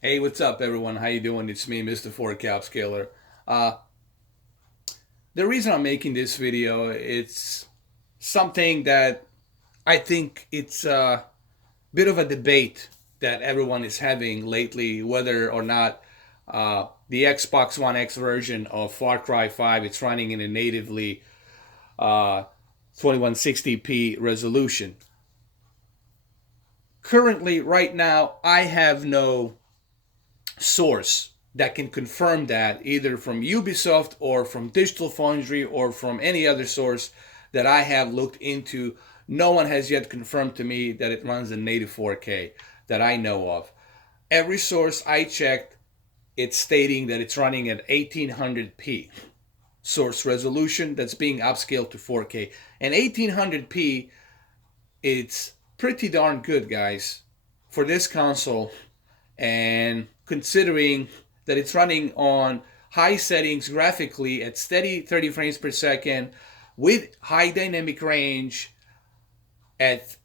Hey, what's up, everyone? How you doing? It's me, Mr. 4K Upscaler. Uh, the reason I'm making this video, it's something that I think it's a bit of a debate that everyone is having lately, whether or not the Xbox One X version of Far Cry 5 it's running in a natively 2160p resolution. Currently, right now, I have no source that can confirm that either from Ubisoft or from Digital Foundry or from any other source that I have looked into. No one has yet confirmed to me that it runs in native 4K that I know of. Every source I checked, it's stating that it's running at 1800p source resolution that's being upscaled to 4K. And 1800p, it's pretty darn good, guys, for this console. And considering that it's running on high settings graphically at steady 30 frames per second with high dynamic range at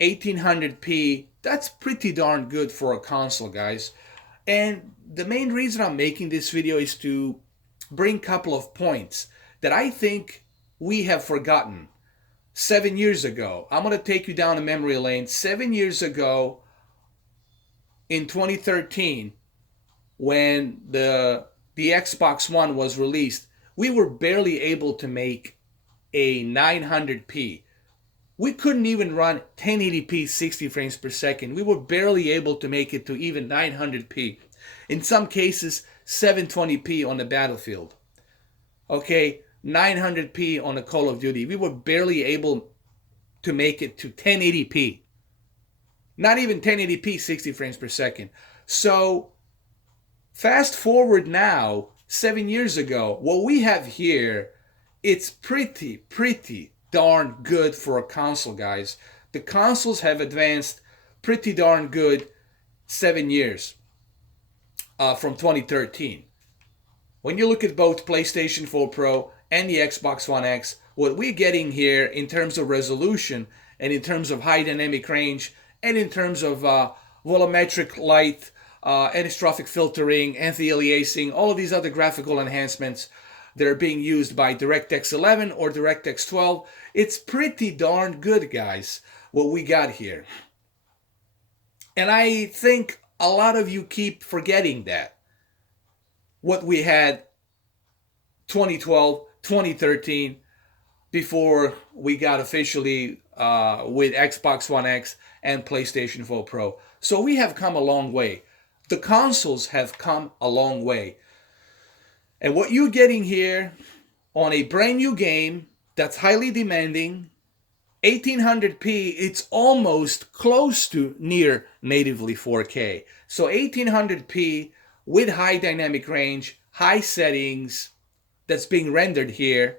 1800p, that's pretty darn good for a console, guys. And the main reason I'm making this video is to bring a couple of points that I think we have forgotten. 7 years ago, I'm going to take you down a memory lane. 7 years ago, in 2013, when the Xbox One was released, we were barely able to make a 900p. We couldn't even run 1080p 60 frames per second. We were barely able to make it to even 900p. In some cases, 720p on the battlefield. Okay, 900p on a Call of Duty. We were barely able to make it to 1080p. Not even 1080p 60 frames per second. So fast forward now, 7 years ago, what we have here, it's pretty darn good for a console, guys. The consoles have advanced pretty darn good 7 years from 2013. When you look at both PlayStation 4 Pro and the Xbox One X, what we're getting here in terms of resolution and in terms of high dynamic range and in terms of volumetric light, anisotropic filtering, anti-aliasing, all of these other graphical enhancements that are being used by DirectX 11 or DirectX 12, it's pretty darn good, guys, what we got here. And I think a lot of you keep forgetting that. What we had 2012, 2013, before we got officially with Xbox One X and PlayStation 4 Pro. So we have come a long way. The consoles have come a long way. And what you're getting here on a brand new game that's highly demanding, 1800p, it's almost close to near natively 4K. So 1800p with high dynamic range, high settings, that's being rendered here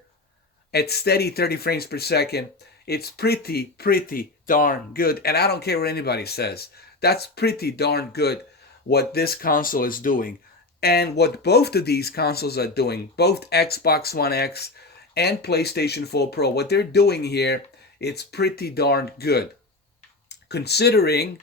at steady 30 frames per second, it's pretty darn good. And I don't care what anybody says. That's pretty darn good what this console is doing. And what both of these consoles are doing, both Xbox One X and PlayStation 4 Pro, what they're doing here, it's pretty darn good. Considering,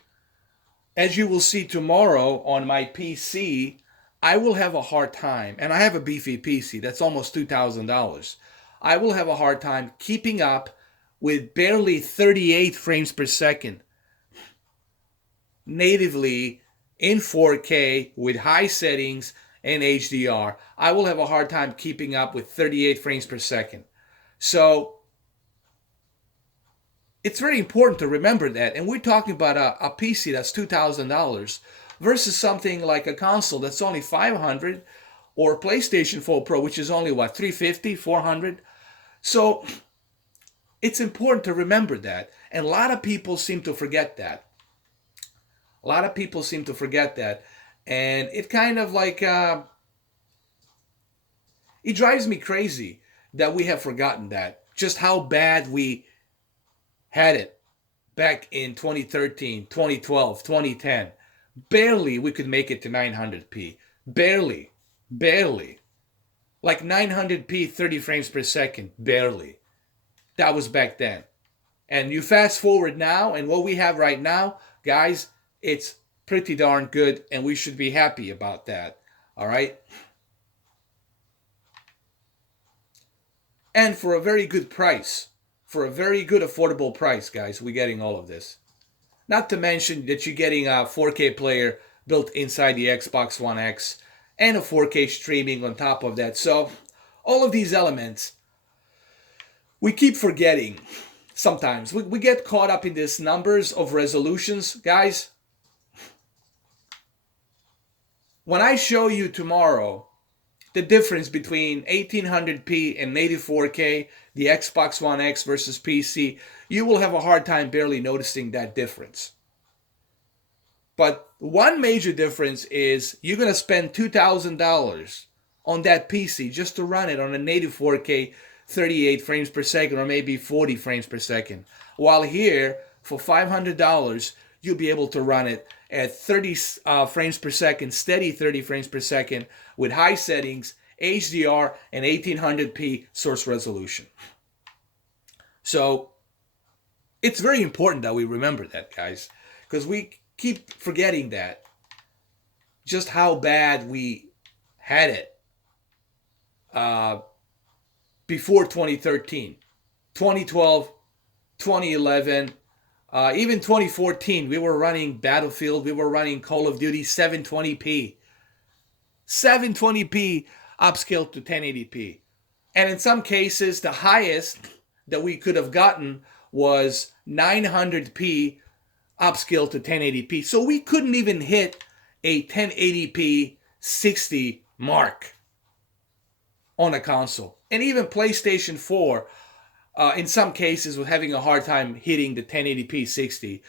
as you will see tomorrow on my PC, I will have a hard time, and I have a beefy PC that's almost $2,000. I will have a hard time keeping up with barely 38 frames per second natively in 4K with high settings and HDR. I will have a hard time keeping up with 38 frames per second. So it's very important to remember that. And we're talking about a PC that's $2,000 versus something like a console that's only $500, or PlayStation 4 Pro, which is only what, $350, $400. So it's important to remember that. And a lot of people seem to forget that. A lot of people seem to forget that. And it kind of like, it drives me crazy that we have forgotten that. Just how bad we had it back in 2013, 2012, 2010. Barely we could make it to 900p. Barely. Barely. Like 900p, 30 frames per second. Barely. That was back then. And you fast forward now, and what we have right now, guys, it's pretty darn good, and we should be happy about that. All right. And for a very good price, for a very good affordable price, guys, we're getting all of this. Not to mention that you're getting a 4K player built inside the Xbox One X and a 4K streaming on top of that. So all of these elements, we keep forgetting sometimes. We get caught up in these numbers of resolutions. Guys, when I show you tomorrow the difference between 1800p and native 4K, the Xbox One X versus PC, you will have a hard time barely noticing that difference. But one major difference is you're going to spend $2,000 on that PC just to run it on a native 4K 38 frames per second or maybe 40 frames per second. While here, for $500, you'll be able to run it at 30 frames per second, steady 30 frames per second with high settings, HDR, and 1800p source resolution. So it's very important that we remember that, guys, because we keep forgetting that. Just how bad we had it before 2013, 2012, 2011, even 2014, we were running Battlefield, we were running Call of Duty 720p. 720p upscaled to 1080p. And in some cases, the highest that we could have gotten was 900p upscaled to 1080p. So we couldn't even hit a 1080p 60 mark on a console. And even PlayStation 4, in some cases, was having a hard time hitting the 1080p 60.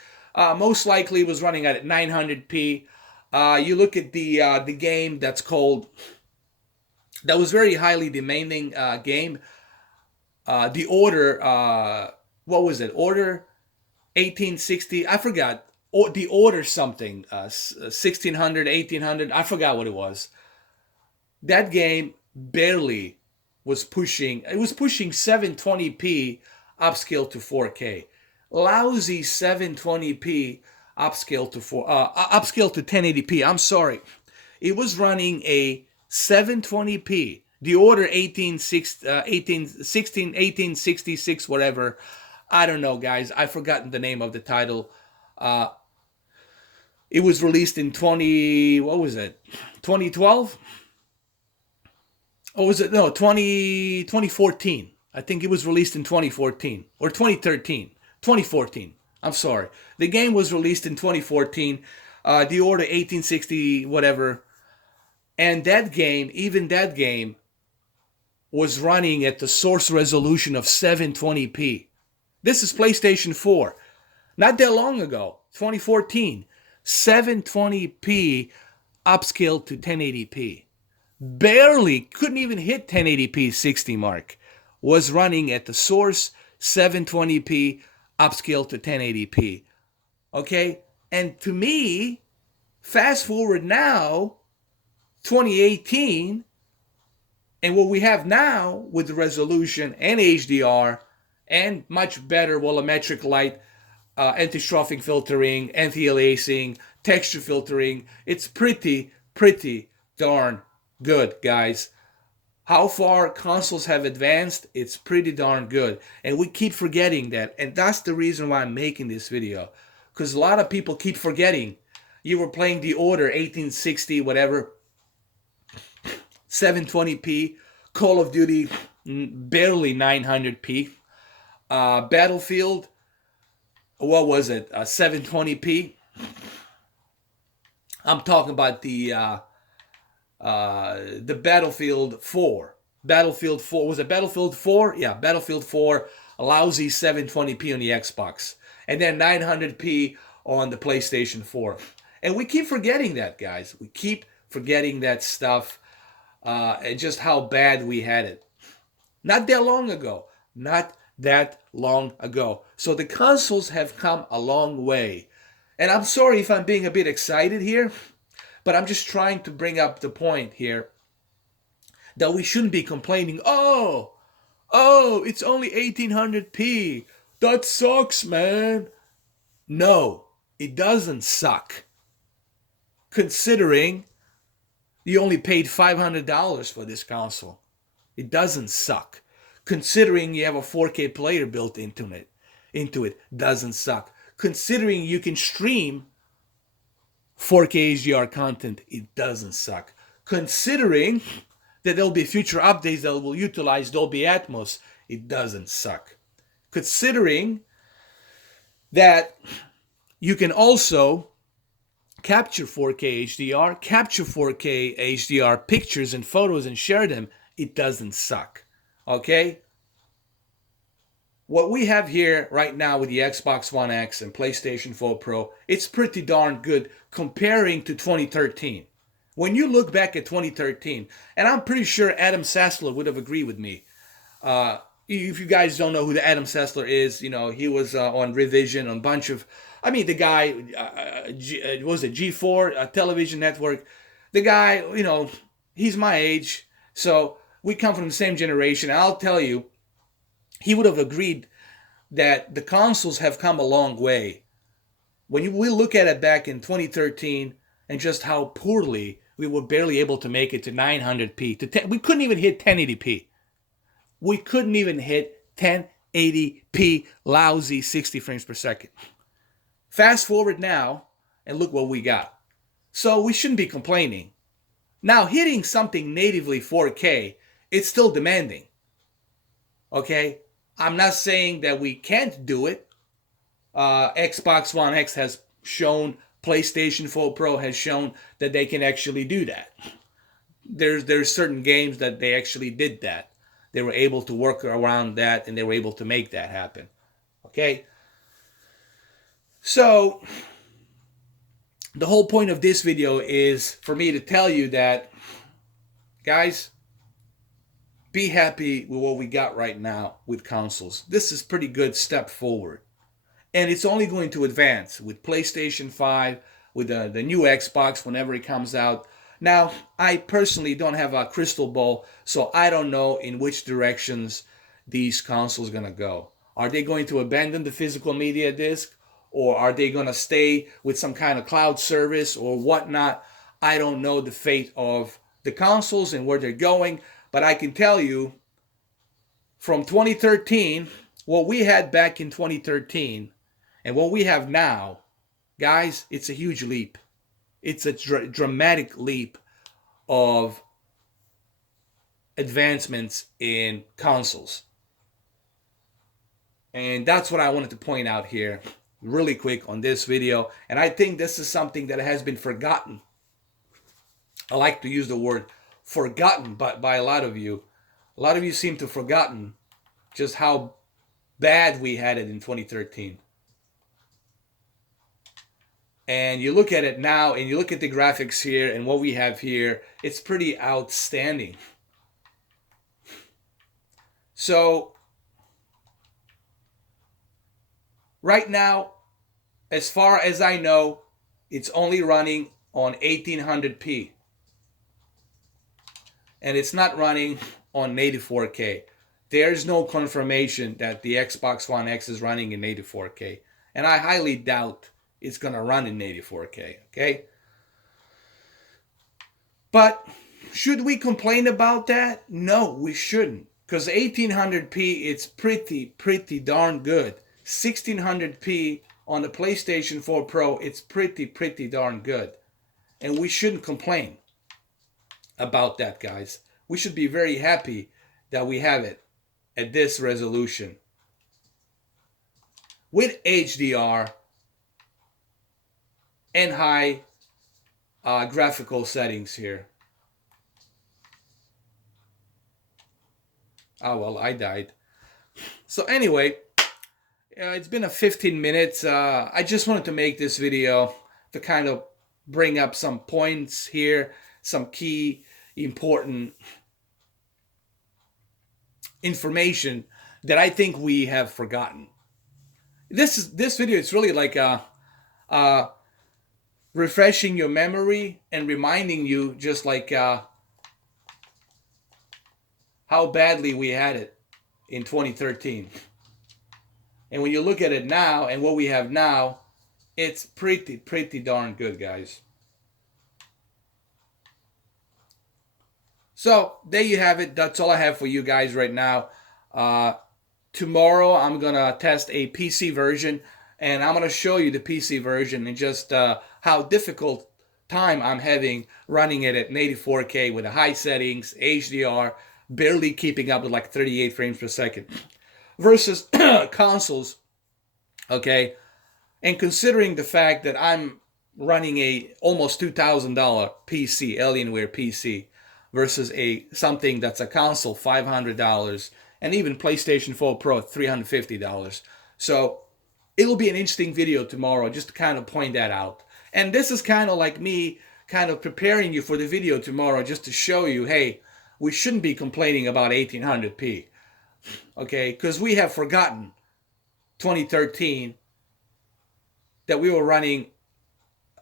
Most likely was running at 900p. You look at the game that's called, that was very highly demanding game. The Order, what was it? Order 1860, I forgot. The Order something, 1600, 1800, I forgot what it was. That game barely was pushing, it was pushing 720p upscale to 4K. Lousy 720p upscale to upscale to 1080p. I'm sorry. It was running a 720p. The Order 1866, whatever. I don't know, guys. I've forgotten the name of the title. It was released in 2012? Or was it, no, 2014. I think it was released in 2014 or 2013. 2014. I'm sorry. The game was released in 2014. The Order 1860, whatever. And that game, even that game, was running at the source resolution of 720p. This is PlayStation 4. Not that long ago, 2014. 720p upscaled to 1080p. Barely, couldn't even hit 1080p 60 mark. Was running at the source 720p upscaled to 1080p. Okay? And to me, fast forward now, 2018, and what we have now with the resolution and HDR and much better volumetric light, anti-strofing filtering, anti-aliasing, texture filtering, it's pretty darn good, guys. How far consoles have advanced, it's pretty darn good. And we keep forgetting that. And that's the reason why I'm making this video. Because a lot of people keep forgetting. You were playing The Order 1860, whatever. 720p. Call of Duty, barely 900p. Battlefield, what was it? 720p. I'm talking about the Battlefield 4. Battlefield 4. Was it Battlefield 4? Yeah, Battlefield 4. A lousy 720p on the Xbox. And then 900p on the PlayStation 4. And we keep forgetting that, guys. We keep forgetting that stuff. And just how bad we had it. Not that long ago. Not that long ago. So the consoles have come a long way. And I'm sorry if I'm being a bit excited here. But I'm just trying to bring up the point here that we shouldn't be complaining, oh, it's only 1800p. That sucks, man. No, it doesn't suck. considering you only paid $500 for this console. It doesn't suck. Considering you have a 4K player built into it doesn't suck. Considering you can stream 4K HDR content, it doesn't suck. Considering that there'll be future updates that will utilize Dolby Atmos, it doesn't suck. Considering that you can also capture 4K HDR, capture 4K HDR pictures and photos and share them, it doesn't suck. Okay? What we have here right now with the Xbox One X and PlayStation 4 Pro, it's pretty darn good comparing to 2013. When you look back at 2013, and I'm pretty sure Adam Sessler would have agreed with me. If you guys don't know who the Adam Sessler is, you know, he was on Revision, on a bunch of, I mean, the guy, was it G4 television network? The guy, you know, he's my age, so we come from the same generation. And I'll tell you, he would have agreed that the consoles have come a long way. When we look at it back in 2013 and just how poorly we were barely able to make it to 900p. We couldn't even hit 1080p. We couldn't even hit 1080p, lousy 60 frames per second. Fast forward now, and look what we got. So we shouldn't be complaining. Now, hitting something natively 4K, it's still demanding. Okay? I'm not saying that we can't do it. Xbox One X has shown, PlayStation 4 Pro has shown that they can actually do that. There's certain games that they actually did that. They were able to work around that, and they were able to make that happen. Okay? So, the whole point of this video is for me to tell you that, guys, be happy with what we got right now with consoles. This is a pretty good step forward. And it's only going to advance with PlayStation 5, with the new Xbox whenever it comes out. Now, I personally don't have a crystal ball, so I don't know in which directions these consoles are going to go. Are they going to abandon the physical media disc? Or are they going to stay with some kind of cloud service or whatnot? I don't know the fate of the consoles and where they're going. But I can tell you, from 2013, what we had back in 2013 and what we have now, guys, it's a huge leap. It's a dramatic leap of advancements in consoles. And that's what I wanted to point out here really quick on this video. And I think this is something that has been forgotten. I like to use the word forgotten by a lot of you. A lot of you seem to have forgotten just how bad we had it in 2013. And you look at it now, and you look at the graphics here and what we have here, it's pretty outstanding. So, right now, as far as I know, it's only running on 1800p. And it's not running on native 4K. There's no confirmation that the Xbox One X is running in native 4K. And I highly doubt it's going to run in native 4K, okay? But should we complain about that? No, we shouldn't. Because 1800p, it's pretty darn good. 1600p on the PlayStation 4 Pro, it's pretty darn good. And we shouldn't complain about that, guys. We should be very happy that we have it at this resolution with HDR and high graphical settings here. Oh well, I died. So anyway, it's been a 15 minutes. I just wanted to make this video to kind of bring up some points here, some key important information that I think we have forgotten. This video is really like refreshing your memory and reminding you just like how badly we had it in 2013. And when you look at it now and what we have now, it's pretty darn good, guys. So there you have it. That's all I have for you guys right now. Tomorrow I'm gonna test a PC version, and I'm gonna show you the PC version and just how difficult time I'm having running it at 84K with the high settings, HDR, barely keeping up with like 38 frames per second, versus consoles. Okay, and considering the fact that I'm running a almost $2,000 PC, Alienware PC, versus a something that's a console, $500, and even PlayStation 4 Pro, $350. So it'll be an interesting video tomorrow just to kind of point that out. And this is kind of like me kind of preparing you for the video tomorrow just to show you, hey, we shouldn't be complaining about 1800p. Okay, because we have forgotten 2013 that we were running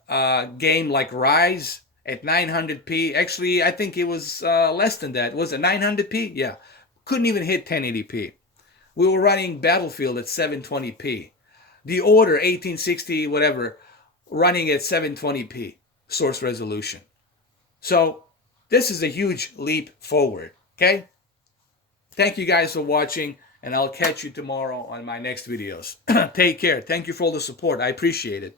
a game like Rise at 900p. Actually, I think it was less than that. Was it 900p? Yeah. Couldn't even hit 1080p. We were running Battlefield at 720p. The Order 1860, whatever, running at 720p source resolution. So this is a huge leap forward. Okay? Thank you guys for watching, and I'll catch you tomorrow on my next videos. Take care. Thank you for all the support. I appreciate it.